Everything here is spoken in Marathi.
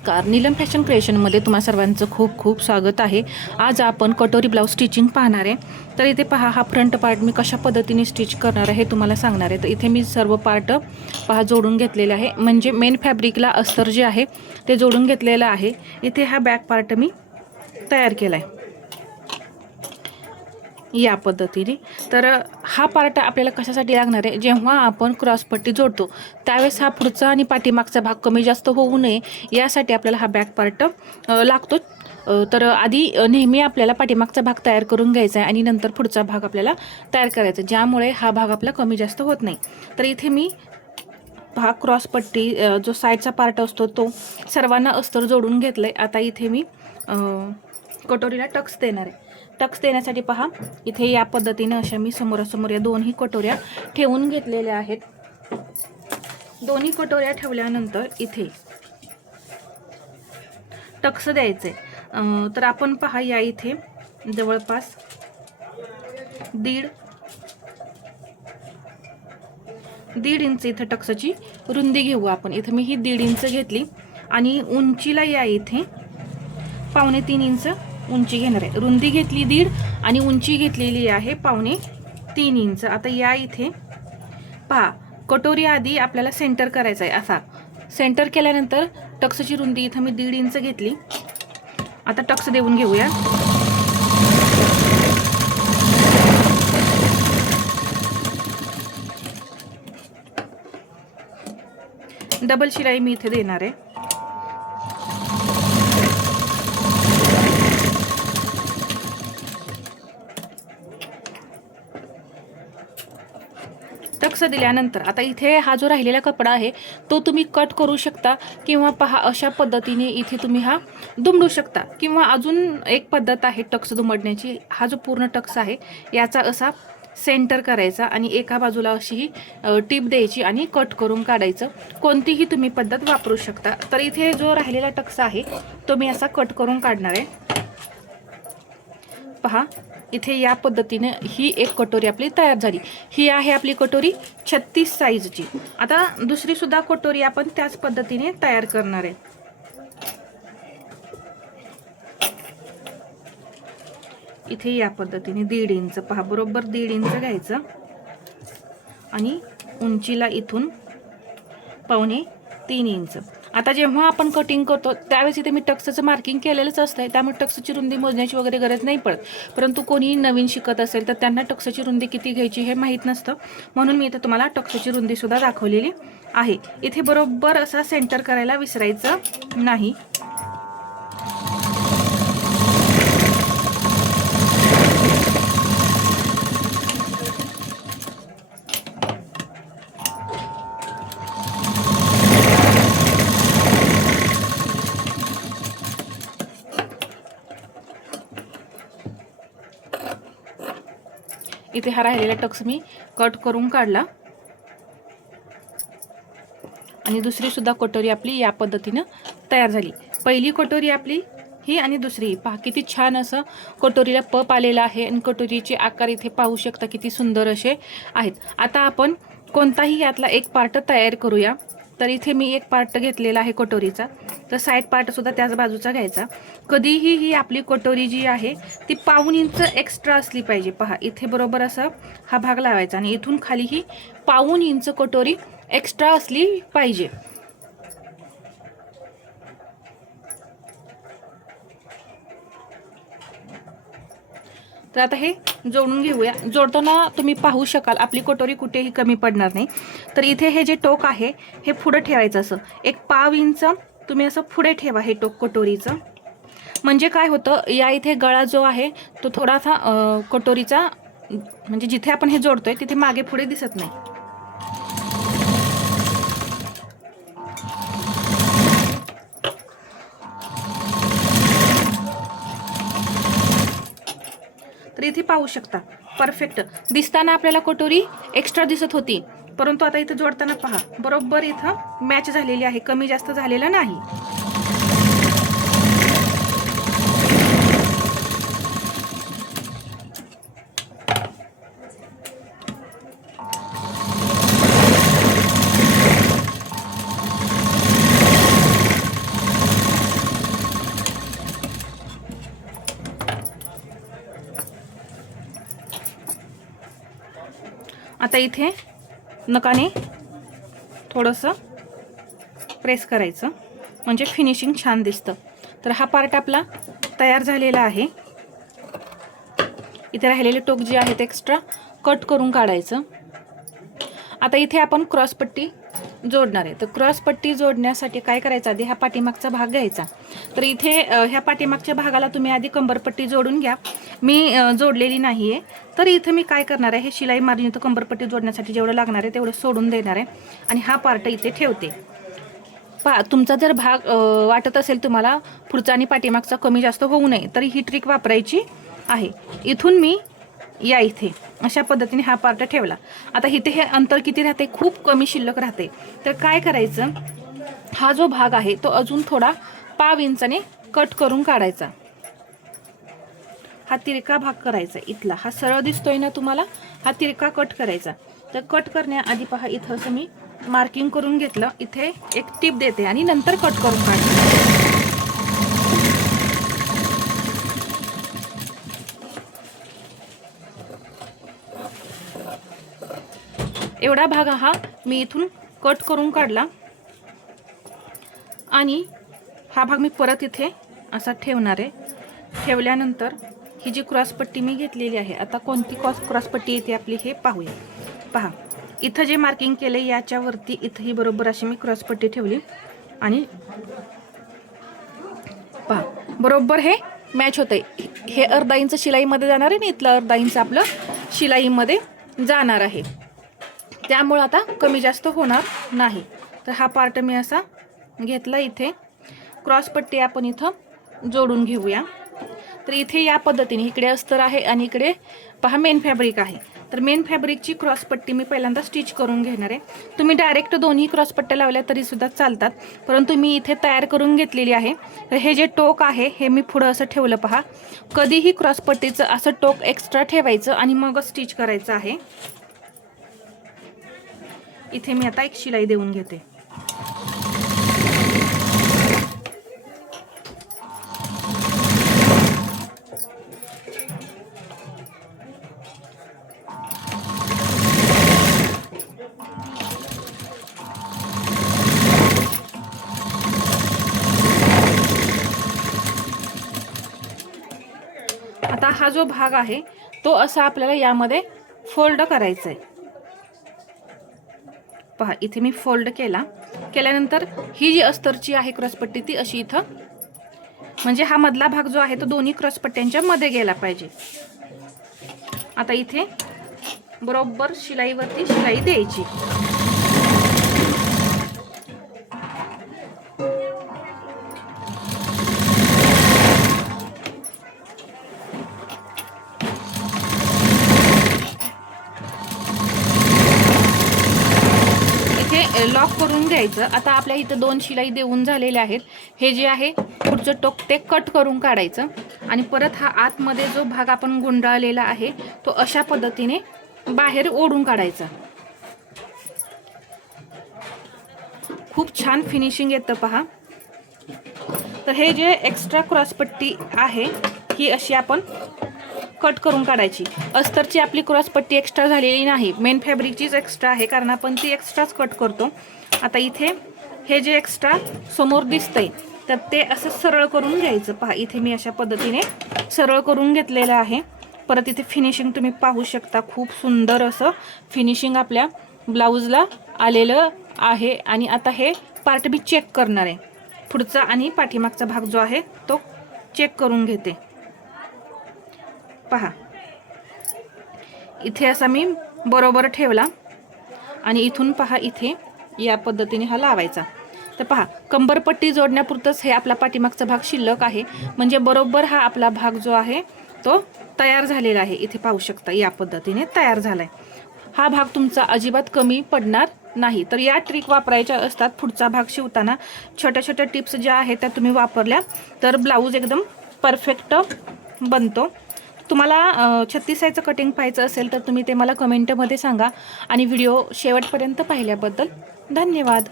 नमस्कार, नीलम फॅशन क्रिएशनमध्ये तुम्हा सर्वांचं खूप खूप स्वागत आहे। आज आपण कटोरी ब्लाउज स्टिचिंग पाहणार आहे। तर इथे पहा, हा फ्रंट पार्ट मी कशा पद्धतीने स्टिच करणार आहे हे तुम्हाला सांगणार आहे। तर इथे मी सर्व पार्ट पहा जोडून घेतलेले आहे, म्हणजे मेन फॅब्रिकला अस्तर जे आहे ते जोडून घेतलेलं आहे। इथे हा बॅक पार्ट मी तयार केला आहे या पद्धतीने। तर हा पार्ट आपल्याला कशासाठी लागणार आहे, जेव्हा आपण क्रॉसपट्टी जोडतो त्यावेळेस हा पुढचा आणि पाठीमागचा भाग कमी जास्त होऊ नये यासाठी आपल्याला हा बॅक पार्ट लागतो। तर आधी नेहमी आपल्याला पाठीमागचा भाग तयार करून घ्यायचा आहे आणि नंतर पुढचा भाग आपल्याला तयार करायचा, ज्यामुळे हा भाग आपला कमी जास्त होत नाही। तर इथे मी भाग क्रॉसपट्टी जो साईडचा पार्ट असतो तो सर्वांना अस्तर जोडून घेतलंय। आता इथे मी कटोरीला टक्स देणार आहे। टक्स देण्यासाठी पहा, इथे या पद्धतीने अशा मी समोरासमोर या दोन्ही कटोऱ्या ठेवून घेतलेल्या आहेत। दोन्ही कटोऱ्या ठेवल्यानंतर इथे टक्स द्यायचे। तर आपण पहा, या इथे जवळपास 1.5 इंच इथे टक्सची रुंदी घेऊ आपण। इथे मी ही 1.5 इंच घेतली आणि उंचीला या इथे 2.25 इंच उंची घेणार आहे। रुंदी घेतली 1.5 आणि उंची घेतलेली आहे 2.25 इंच। आता या इथे पहा, कटोरी आधी आपल्याला सेंटर करायचा आहे। असा सेंटर केल्यानंतर टक्सची रुंदी इथे मी 1.5 इंच घेतली। आता टक्स देऊन घेऊया। डबल शिलाई मी इथे देणार आहे। टक्स दिल्यानंतर आता इथे हा जो राहिलेला कपडा आहे तो तुम्ही कट करू शकता, किंवा पहा अशा पद्धतीने इथे तुम्ही हा दुमडू शकता, किंवा अजून एक पद्धत आहे टक्स दुमडण्याची। हा जो पूर्ण टक्स आहे याचा असा सेंटर करायचा आणि एका बाजूला अशी ही टीप द्यायची आणि कट करून काढायचं। कोणतीही तुम्ही पद्धत वापरू शकता। तर इथे जो राहिलेला टक्स आहे तो मी असा कट करून काढणार आहे। पहा, इथे या पद्धतीने ही एक कटोरी आपली तयार झाली। ही आहे आपली कटोरी 36 साईजची। आता दुसरी सुद्धा कटोरी आपण त्याच पद्धतीने तयार करणार आहे। इथे या पद्धतीने 1.5 इंच पहा, बरोबर 1.5 इंच घ्यायचं आणि उंचीला इथून 2.25 इंच। आता जेव्हा आपण कटिंग करतो त्यावेळेस इथे मी टक्सचं मार्किंग केलेलंच असतंय, त्यामुळे टक्सची रुंदी मोजण्याची वगैरे गरज नाही पडत। परंतु कोणी नवीन शिकत असेल तर त्यांना टक्सची रुंदी किती घ्यायची हे माहीत नसतं, म्हणून मी इथे तुम्हाला टक्सची रुंदी सुद्धा दाखवलेली आहे। इथे बरोबर असा सेंटर करायला विसरायचं नाही। इथे हा राहिलेला टक्स मी कट करून काढला आणि दुसरी सुद्धा कटोरी आपली या पद्धतीने तयार झाली। पहिली कटोरी आपली ही आणि दुसरी पहा, किती छान असं कटोरीला पप आलेला आहे आणि कटोरीचे आकार इथे पाहू शकता किती सुंदर असे आहेत। आता आपण कोणताही यातला एक पार्ट तयार करूया। तर इथे मी एक पार्ट घेतलेला आहे कटोरीचा, तर साईड पार्ट सुद्धा त्याच बाजूचा घ्यायचा। कधीही ही आपली कटोरी जी आहे ती 1.25 इंच एक्स्ट्रा असली पाहिजे। पहा, इथे बरोबर असा हा भाग लावायचा आणि इथून खाली ही 1.25 इंच कटोरी एक्स्ट्रा असली पाहिजे। तर आता हे जोडून घेऊया। जोडताना तुम्ही पाहू शकाल आपली कटोरी कुठेही कमी पडणार नाही। तर इथे हे जे टोक आहे हे पुढे ठेवायचं, असं 1.5 इंच तुम्ही असं पुढे ठेवा हे टोक कटोरीचं। म्हणजे काय होतं, या इथे गळा जो आहे तो थोडासा कटोरीचा, म्हणजे जिथे आपण हे जोडतोय तिथे मागे पुढे दिसत नाही। तर इथे पाहू शकता परफेक्ट दिसताना आपल्याला कटोरी एक्स्ट्रा दिसत होती, परंतु आता इथे जोडताना पहा बरोबर इथं मॅच झालेली आहे, कमी जास्त झालेलं नाही। आता इथे नकाने थोडंसं प्रेस करायचं म्हणजे फिनिशिंग छान दिसतं. तर हा पार्ट आपला तयार झालेला आहे. इथे राहिलेले टोक जे आहेत एक्स्ट्रा कट करून काढायचं. आता इथे आपण क्रॉसपट्टी जोडणार आहे. तर क्रॉसपट्टी जोडण्यासाठी काय करायचं, आधी हा पाठीमागचा भाग घ्यायचा. तर इथे ह्या पाठीमागच्या भागाला तुम्ही आधी कंबरपट्टी जोडून घ्या. मी जोडलेली नाही आहे. तर इथे मी काय करणार आहे, हे शिलाई मारून इथं कंबरपट्टी जोडण्यासाठी जेवढं लागणार आहे तेवढं सोडून देणार आहे आणि हा पार्ट इथे ठेवते. तुमचा जर भाग वाटत असेल तुम्हाला पुढचा आणि पाठीमागचा कमी जास्त होऊ नये, तर ही ट्रिक वापरायची आहे. इथून मी या इथे अशा पद्धतीने हा पार्ट ठेवला. आता इथे हे अंतर किती राहते, खूप कमी शिल्लक राहते. तर काय करायचं, हा जो भाग आहे तो अजून थोडा 1/2 इंचाने कट करून काढायचा. हा तिरका भाग करायचा इथला, हा सरळ दिसतोय ना तुम्हाला, हा तिरका कट करायचा. तर कट करण्याआधी पहा इथं असं मी मार्किंग करून घेतलं. इथे एक टिप देते आणि नंतर कट करून काढते. एवढा भाग हा मी इथून कट करून काढला आणि हा भाग मी परत इथे असा ठेवणार आहे. ठेवल्यानंतर ही जी क्रॉसपट्टी मी घेतलेली आहे, आता कोणती क्रॉसपट्टी येते आपली हे पाहूया. पहा इथं जे मार्किंग केलं याच्यावरती इथं ही बरोबर अशी मी क्रॉसपट्टी ठेवली आणि पहा बरोबर हे मॅच होतंय. हे अर्धा इंच शिलाईमध्ये जाणार आहे आणि इथलं अर्धा इंच आपलं शिलाईमध्ये जाणार आहे. त्यामुळे आता कमी जास्त होणार नाही. तर हा पार्ट मी असा घेतला. इथे क्रॉसपट्टी आपण इथं जोडून घेऊया. तर इथे या पद्धतीने इकडे अस्तर आहे आणि इकडे पहा मेन फॅब्रिक आहे. तर मेन फॅब्रिकची क्रॉसपट्टी मी पहिल्यांदा स्टिच करून घेणार आहे. तुम्ही डायरेक्ट दोन्ही क्रॉसपट्ट्या लावल्या तरी सुद्धा चालतात, परंतु मी इथे तयार करून घेतलेली आहे. तर हे जे टोक आहे हे मी पुढं असं ठेवलं. पहा कधीही क्रॉसपट्टीचं असं टोक एक्स्ट्रा ठेवायचं आणि मग स्टिच करायचं आहे. इथे मी आता एक शिलाई देऊन घेते. आता हा जो भाग आहे तो असा आपल्याला यामध्ये फोल्ड करायचा आहे. पहा इथे मी फोल्ड केल्यानंतर ही जी अस्तरची आहे क्रॉसपट्टी ती अशी इथं, म्हणजे हा मधला भाग जो आहे तो दोन्ही क्रॉसपट्ट्यांच्या मध्ये गेला पाहिजे. आता इथे बरोबर शिलाईवरती शिलाई द्यायची. लॉक करून घ्यायचं. आता आपल्या इथं 2 शिलाई देऊन झालेल्या आहेत. हे जे आहे पुढचं टोक ते कट करून काढायचं आणि परत हा आतमध्ये जो भाग आपण गुंडाळलेला आहे तो अशा पद्धतीने बाहेर ओढून काढायचा. खूप छान फिनिशिंग येतं पहा. तर हे जे एक्स्ट्रा क्रॉसपट्टी आहे ही अशी आपण कट करून काढायची. अस्तरची आपली क्रॉसपट्टी एक्स्ट्रा झालेली नाही, मेन फॅब्रिकचीच एक्स्ट्रा आहे, कारण आपण ती एक्स्ट्राच कट करतो. आता इथे हे जे एक्स्ट्रा समोर दिसतंय तर ते असं सरळ करून घ्यायचं. पहा इथे मी अशा पद्धतीने सरळ करून घेतलेलं आहे. परत इथे फिनिशिंग तुम्ही पाहू शकता. खूप सुंदर असं फिनिशिंग आपल्या ब्लाऊजला आलेलं आहे. आणि आता हे पार्ट मी चेक करणार आहे. पुढचा आणि पाठीमागचा भाग जो आहे तो चेक करून घेते. पहा इथे असा मी बरोबर ठेवला आणि इथून पहा इथे या पद्धतीने हा लावायचा. तर पहा कंबरपट्टी जोडण्यापुरतंच हे आपला पाठीमागचा भाग शिल्लक आहे, म्हणजे बरोबर हा आपला भाग जो आहे तो तयार झालेला आहे. इथे पाहू शकता या पद्धतीने तयार झालाय. हा भाग तुमचा अजिबात कमी पडणार नाही. तर या ट्रिक वापरायच्या असतात. पुढचा भाग शिवताना छोट्या छोट्या टिप्स ज्या आहेत त्या तुम्ही वापरल्या तर ब्लाऊज एकदम परफेक्ट बनतो. तुम्हाला 36 साईजचं कटिंग पाहायचं असेल तर तुम्ही ते मला कमेंटमध्ये सांगा. आणि व्हिडिओ शेवटपर्यंत पाहिल्याबद्दल धन्यवाद.